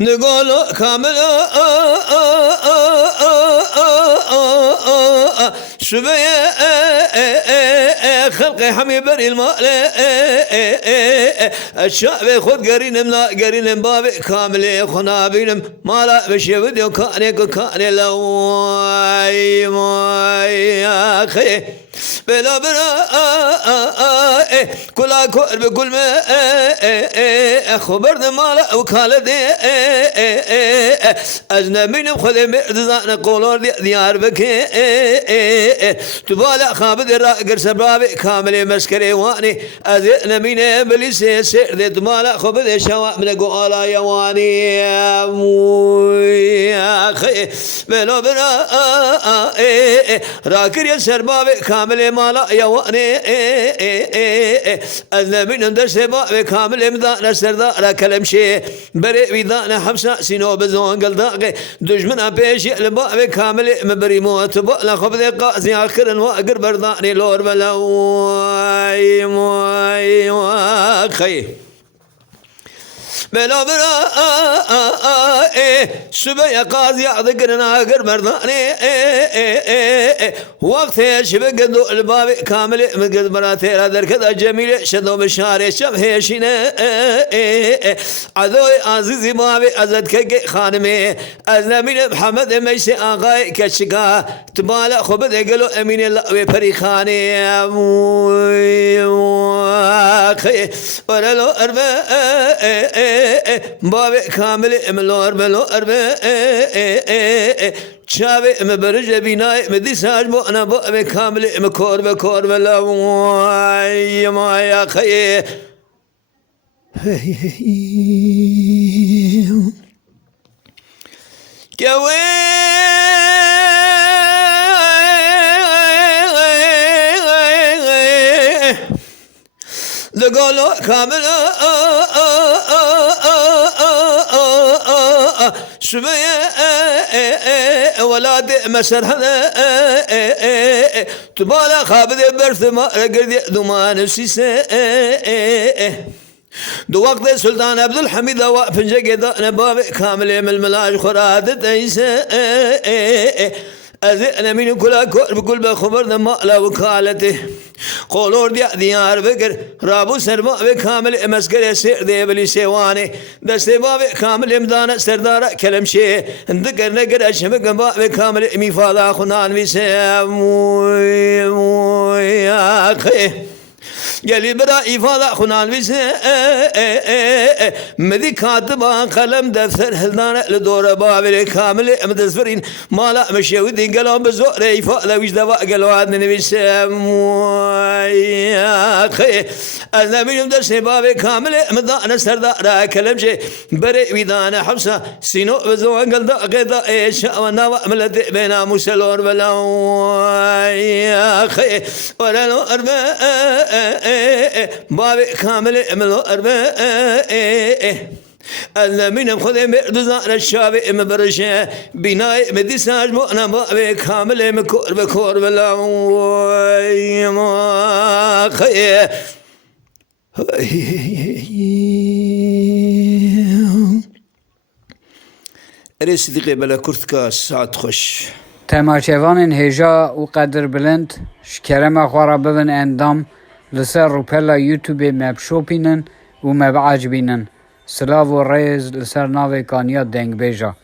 نقول كامل شبيه خلقي حمي بري المال الشعب خذ قرين ملا قرين بابي كامل خنابين مالا بشي وديو كاني لواي ماي اخي بلا بلا كلا كور بكل ما خبرنا مالا وكالدي أجنبين خذ مردزان قولور ديار بكي تبالا خابد الراقر سبابي كامل مسكري واني أجنبين بليسي سير دي تبالا خبد شواء من قوالا يواني يا أخي بلا بلا راكر يسر بابي كامل مالا يواني أجنبين درس بابي كامل مدان سردار كلام شي بري بيدان حبسا سينو بزون قلداقي دجمنا بيشي لبابي كامل مبري موت بقلا خبذ قاسي آخر واقر برداني لور بلاوي موي واخي بلا بلا سبيا قاضي ذكرنا قر برداني وقت شبه قدو الباب كامل مقد براتي رادر كذا جميل شدو بشاري شب هيشينا عذوي عزيزي بابي عزد كي خانمي أزنامين محمد ميسي آغاي كشكا تبالا خبد قلو امين الله بفري خاني اخي ورلو اربا بابي كامل املو اربلو اربا شابي مبرج بناي مدي ساج بو انا بابي كامل مكور بكور بلا ما يا اخي لقولوا كامل شبيه ولاد مسر هذا تبالا خابد برث ما قردي دومان سيسه دو وقت سلطان عبد الحميد وفنجة قدا بابي كامل من الملاج خراد تيسه أنا من كل كور بكل بخبر ما لا وكالته قولور ديار بكر رابو سرما بكامل مسكر سير دي بلي سيواني دستي بابي كامل امدان سردار كلام شيء ذكر نقر اشمك بابي كامل ميفادا خنان موي يا اخي يلي برا إفادة خنان بيسه مدي كاتبان قلم دفتر هلدان لدور بابل كامل مدزفرين مالا مشيوي دي قلم بزور إفادة وجدوا قلوات نبيسه يا أخي أنا من درس بابل كامل مدان سردار كلام شيء بري ويدان حبسة سينو بزور قلدا قدا إيش ونوا ملد بينا مسلور بلا يا أخي ورلو أربع بابي كامل ملو أربع أنا من خذ مردزان الشابي مبرشة بناي مدي ساج مؤنا بابي كامل مكور بكور بلا ما خي رسدي بلا كرتكا ساعت خوش تماشاوان هجا و قدر بلند شکرم خوارا ببن اندام لسر روپلا یوتیوب مب شوپینن و مب عجبینن سلاو و ریز لسر ناوی کانیا دنگ بیجا